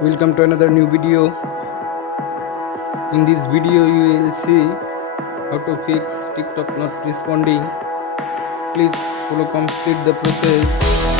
Welcome to another new video. In this video you will see how to fix TikTok not responding. Please follow complete the process.